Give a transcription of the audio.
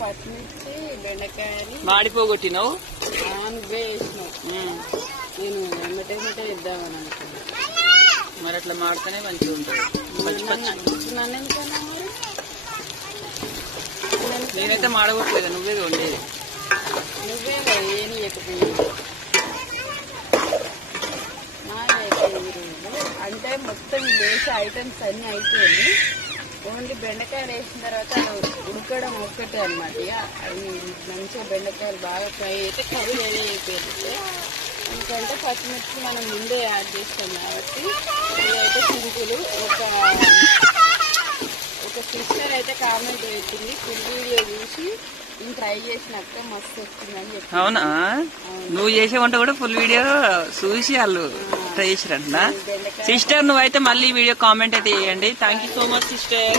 పచ్చిమిర్చి బెండకాయని మాడిపోగొట్టినావు. నువ్వే వేసినావు. నేను ఎమ్మటే ఇద్దామని అనుకున్నా. మరి అట్లా మాడితేనే మంచిగా ఉంటుంది. నన్ను ఎందుకన్నా మరి నేనైతే మాడగొట్టలేదు, నువ్వే ఉండేది. నువ్వే ఏమి చెప్పిపోయింది అంటే మొత్తం వేసే ఐటమ్స్ అన్నీ అయిపోయింది. ఓన్లీ బెండకాయలు వేసిన తర్వాత అది ఉడకడం ఒక్కటే అనమాట. ఇక అవి మంచిగా బెండకాయలు బాగా ఫ్రై అయితే కర్రీ ఏదే అయిపోయింది. ఎందుకంటే పచ్చిమిర్చి మనం ముందే యాడ్ చేస్తాం కాబట్టి ఇదైతే సింపుల్. ఒక సిస్టర్ అయితే కామెంట్ పెట్టింది, ఫుల్ వీడియో చూసి నేను ట్రై చేసినాక మస్తు వస్తుందని చెప్పి. అవునా? నువ్వు చేసే వంట కూడా ఫుల్ వీడియో చూసి వాళ్ళు ట్రై చేసిరంట. సిస్టర్ నువ్వైతే మళ్ళీ వీడియో కామెంట్ అయితే చేయండి. Thank you so much sister.